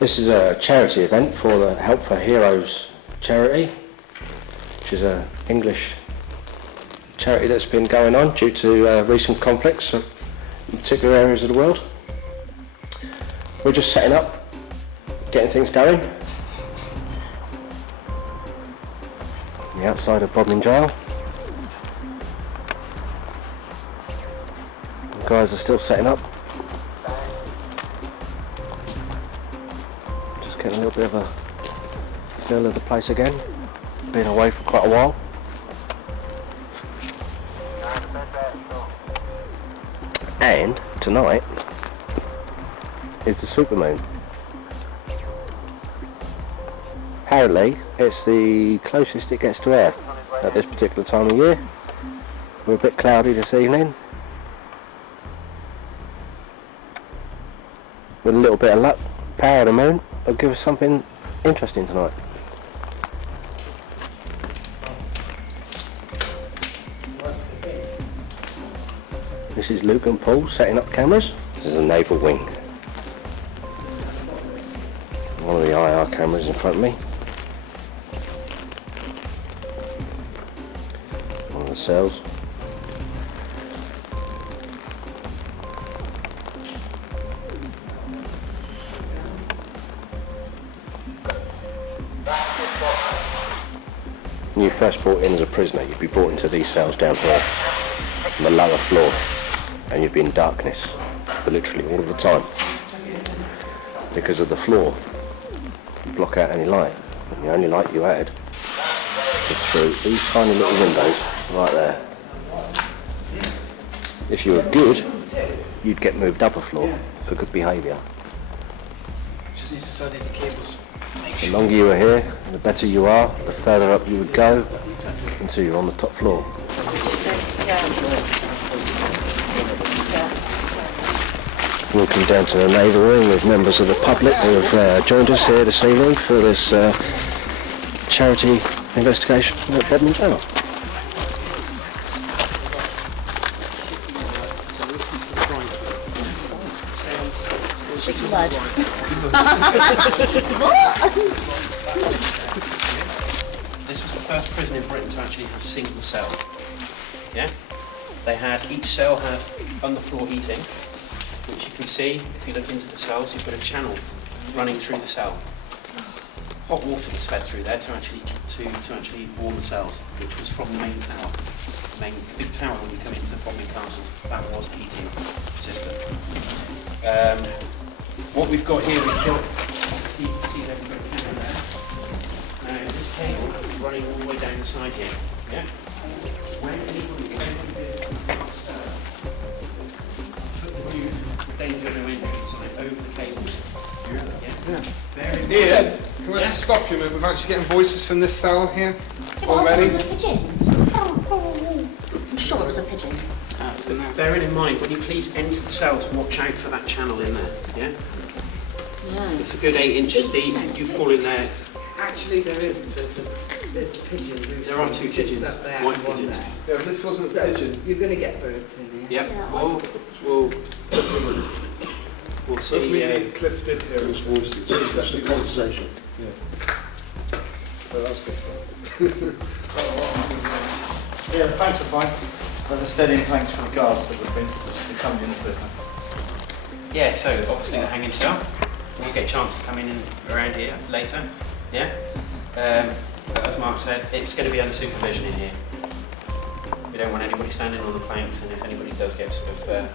This is a charity event for the Help for Heroes charity, which is an English charity that's been going on due to recent conflicts in particular areas of the world. We're just setting up, getting things going. The outside of Bodmin jail. The guys are still setting up. Getting a little bit of a feel of the place again. Been away for quite a while. And tonight is the supermoon. Apparently it's the closest it gets to Earth at this particular time of year. We're a bit cloudy this evening. With a little bit of luck, power of the moon will give us something interesting tonight. This is Luke and Paul setting up cameras. This is a naval wing. One of the IR cameras in front of me. One of the cells. When you first brought in as a prisoner, you'd be brought into these cells down here on the lower floor, and you'd be in darkness for literally all of the time because of the floor would block out any light, and the only light you had was through these tiny little windows right there. If you were good, you'd get moved up a floor for good behaviour. The longer you were here, the better you are, the further up you would go until you're on the top floor. Walking down to the naval wing with members of the public who have joined us here this evening for this charity investigation at Bodmin Jail. Blood. This was the first prison in Britain to actually have single cells. Yeah? They had, each cell had underfloor heating, which you can see if you look into the cells. You've got a channel running through the cell. Hot water was fed through there to actually warm the cells, which was from the main tower. The main big tower when you come into Bodmin Castle. That was the heating system. What we've got here, we've got, obviously you can see that we've got a camera there. Now this cable is running all the way down the side here. Yeah? When anybody put the new danger no entry sign over the cables. Yeah. Ian, can I just stop you a minute? We're actually getting voices from this cell here already. It was a pigeon. I'm sure it was a pigeon. Bearing in mind, when you please enter the cells, watch out for that channel in there. Yeah? Yeah. It's a good 8 inches deep. You fall in there. Actually, there's a pigeon roost. There are 2 just pigeons, up there, white one pigeons. there. Yeah, but this wasn't a pigeon. You're going to get birds in here. Yep. Yeah. We'll So if see. we Cliff did hear his voices. That's the conversation. Yeah. So that's good stuff. Yeah, thanks for fine. Well, the steadying planks for the guards that would be coming in the prisoner. Yeah, so obviously the hanging cell. We'll get a chance to come in and around here later. Yeah? But as Mark said, it's going to be under supervision in here. We don't want anybody standing on the planks, and if anybody does get sort of...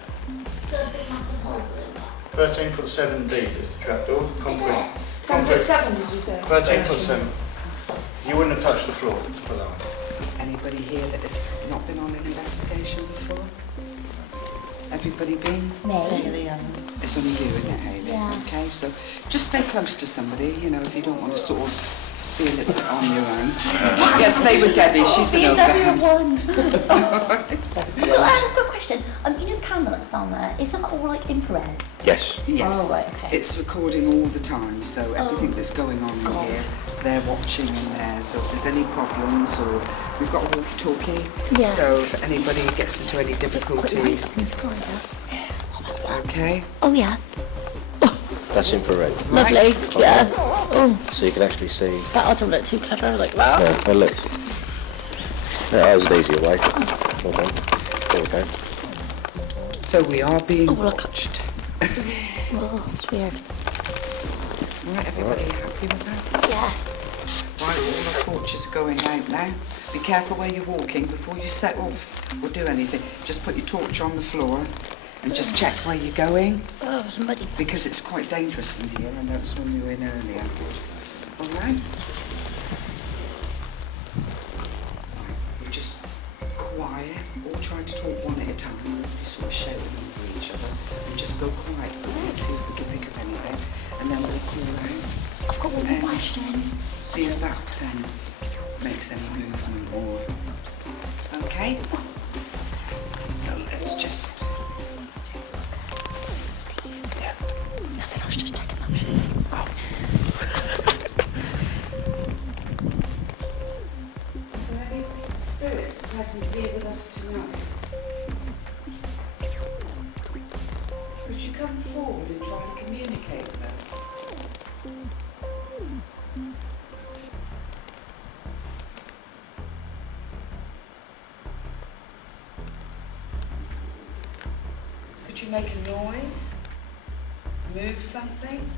13'7" deep is the trapdoor. Concrete. 10'7" did you say? 13'7". You wouldn't have touched the floor for that one. Anybody here that has not been on an investigation before? Everybody been? Me. It's only you, isn't it, Hayley? Yeah. Okay, so just stay close to somebody, you know, if you don't want to sort of be a little bit on your own. Yeah, stay with Debbie, she's an old hand. one. Good question. You know the camera that's down there, is that all like infrared? Yes. Yes. Oh, right, okay. It's recording all the time, so everything that's going on in here, they're watching in there. So if there's any problems, or we've got a walkie-talkie, Yeah. so if anybody gets into any difficulties, okay? Oh yeah. That's infrared. Lovely. Yeah. Oh, So you can actually see. that doesn't look too clever like that. Yeah, well, look. Yeah, that was an easier way. Well done. There we go. So we are being look. watched. Oh, it's weird. Right, everybody happy with that? Yeah. Right, all our torches are going out now. Be careful where you're walking before you set off or do anything. Just put your torch on the floor and just check where you're going, Oh, it's muddy. because it's quite dangerous in here. I noticed when you were in earlier. All right? We're just quiet, all try to talk one at a time. You sort of shouting over each other. And just go quiet for a minute, see if we can pick up anything. And then we'll call out. I've got one more question. See if that makes any movement or... Okay? So let's just... Yeah. Nothing, I was just checking that shit. Are there any spirits present here with us tonight? Could you come forward and try to communicate with us? Could you make a noise? Move something?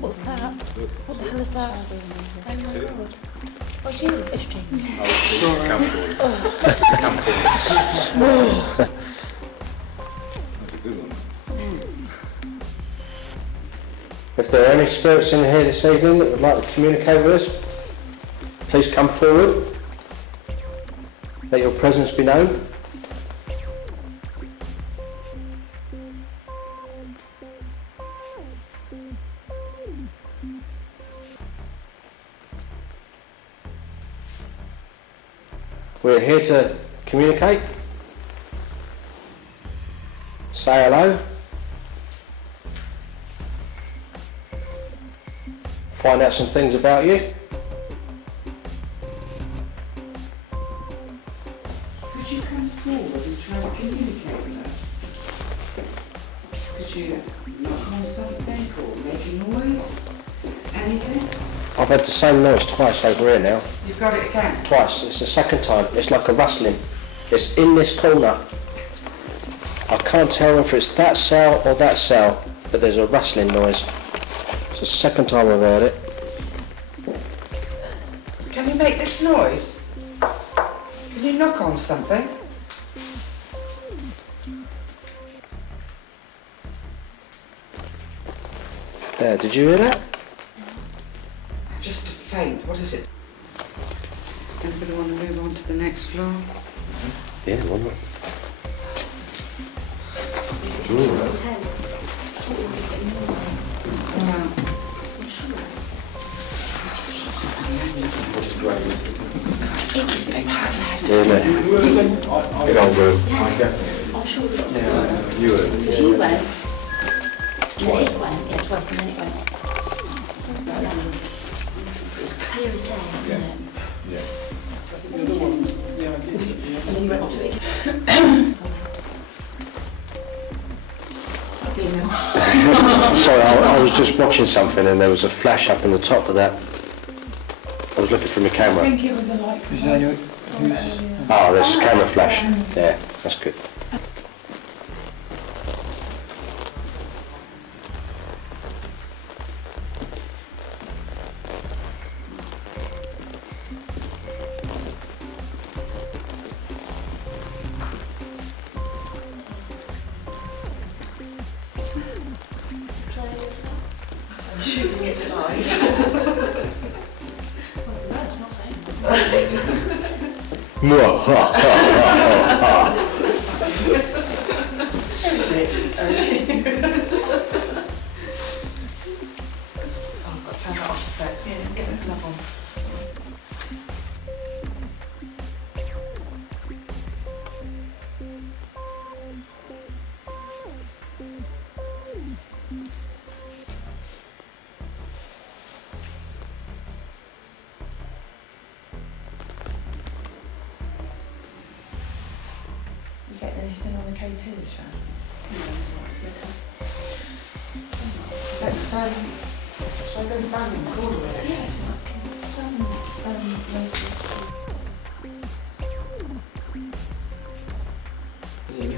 What's that? What the hell is that? Oh my god. What's you? It's James. If there are any spirits in here this evening that would like to communicate with us, please come forward. Let your presence be known. We're here to communicate. Say hello. Find out some things about you. Could you come forward and try to communicate with us? Could you knock on something or make a noise? Anything? I've had the same noise twice over here now. You've got it again? Twice. It's the second time. It's like a rustling. It's in this corner. I can't tell if it's that cell or that cell, but there's a rustling noise. It's the second time I've heard it. Can you make this noise? Can you knock on something? There, did you hear that? Just a faint. What is it? Anybody want to move on to the next floor? Yeah, one more. Yeah, mate. Big old room. I'm sure we got You would. because you went. Yeah, it went. Yeah, twice and then it went. It was clear as hell, wasn't it? Yeah. And then you went on to it again. I've been Sorry, I was just watching something and there was a flash up in the top of that. I was looking from the I camera. think it was a light because I saw it earlier. Oh, there's a camera flash. Yeah, that's good. I'm assuming it's alive. I don't know, it's not saying. Oh, I've got to turn that off a sec. Get the glove on. You getting anything on the K2, Shan? Let's, shall I go and stand in the corner with it? Yeah.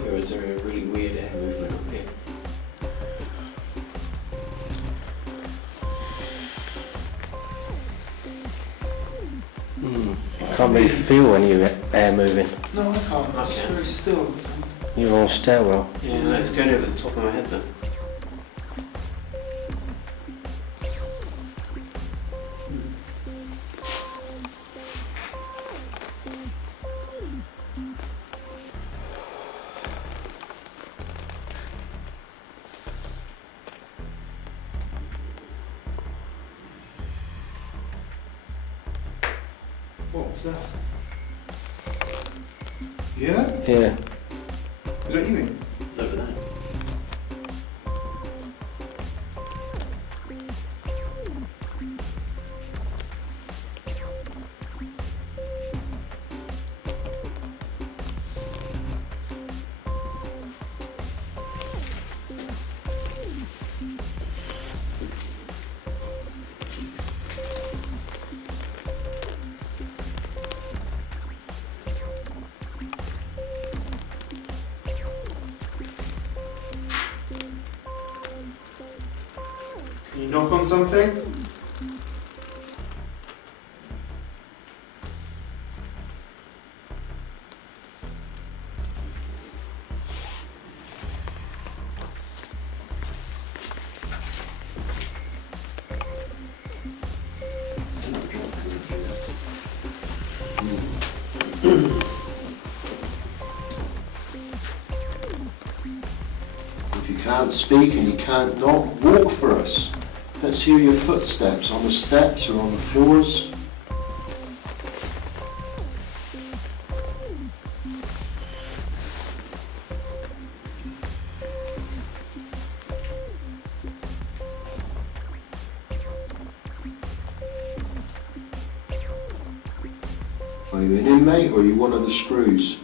Or is there a really weird air movement up here? Can't really feel any air moving. No, I can't. It's Okay. very still. You're on a stairwell. Yeah, no, it's going over the top of my head then. What was that? Yeah? Yeah. Is that you? It's over there. Can you knock on something? If you can't speak and you can't knock, walk for us. Let's hear your footsteps on the steps or on the floors. Are you an inmate or are you one of the screws?